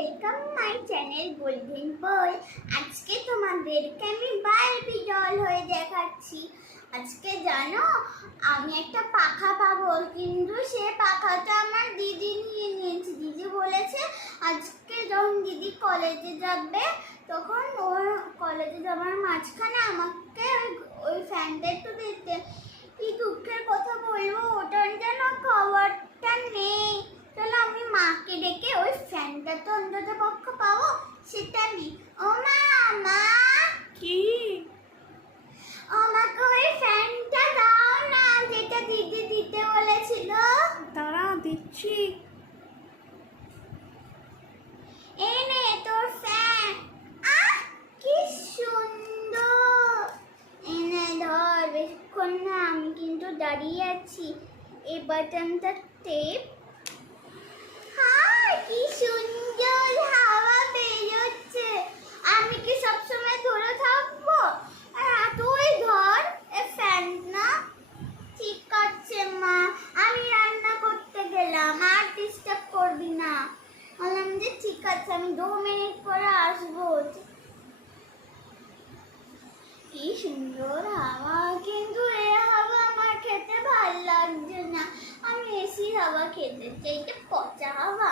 Welcome my channel golden ball. আজকে তোমাদেরকে আমি বারবি ডল হয়ে দেখাচ্ছি। আজকে জানো আমি একটা পাখা পাবো, কিন্তু সে পাখাটা আমার দিদি নিয়ে নিয়েছে। দিদি বলেছে আজকে যখন দিদি কলেজে যাবে তখন ওর কলেজে যাওয়ার মাঝখানে আমাকে ওই ফ্যানটা একটু দিতে। কি দুঃখের কথা বলবো, ওটার যেন খাবারটা নেই। তাহলে আমি মাকে ডেকে ওই ফ্যানটা তো অন্তত পক্ষ পাবো, সেটা নেই। ও মা, কি আমাকে ওই ফ্যানটা দাও না, যেটা দিদি দিতে বলেছিল। দাঁড়া দিচ্ছি। এই নে তোর ফ্যান। আহ কি সুন্দর। এনে ধর, বেশিক্ষণ না, আমি কিন্তু দাঁড়িয়ে আছি। এই বাটনটা টেপ। হায় কি সুন্দর হাওয়া বেরোচ্ছে। আমি কি সবসময় ধরে থাকবো? তুই ধর এ ফ্যান না। ঠিক আছে মা, আমি রান্না করতে গেলাম, আর ডিস্টার্ব করবি না। বললাম যে ঠিক আছে, আমি 2 মিনিট পরে আসবো। কি সুন্দর হাওয়া, কিন্তু এ হাওয়া আমার খেতে ভাল লাগছে না। আমি এসি হাওয়া খেতে চাই, এটা পচা হাওয়া।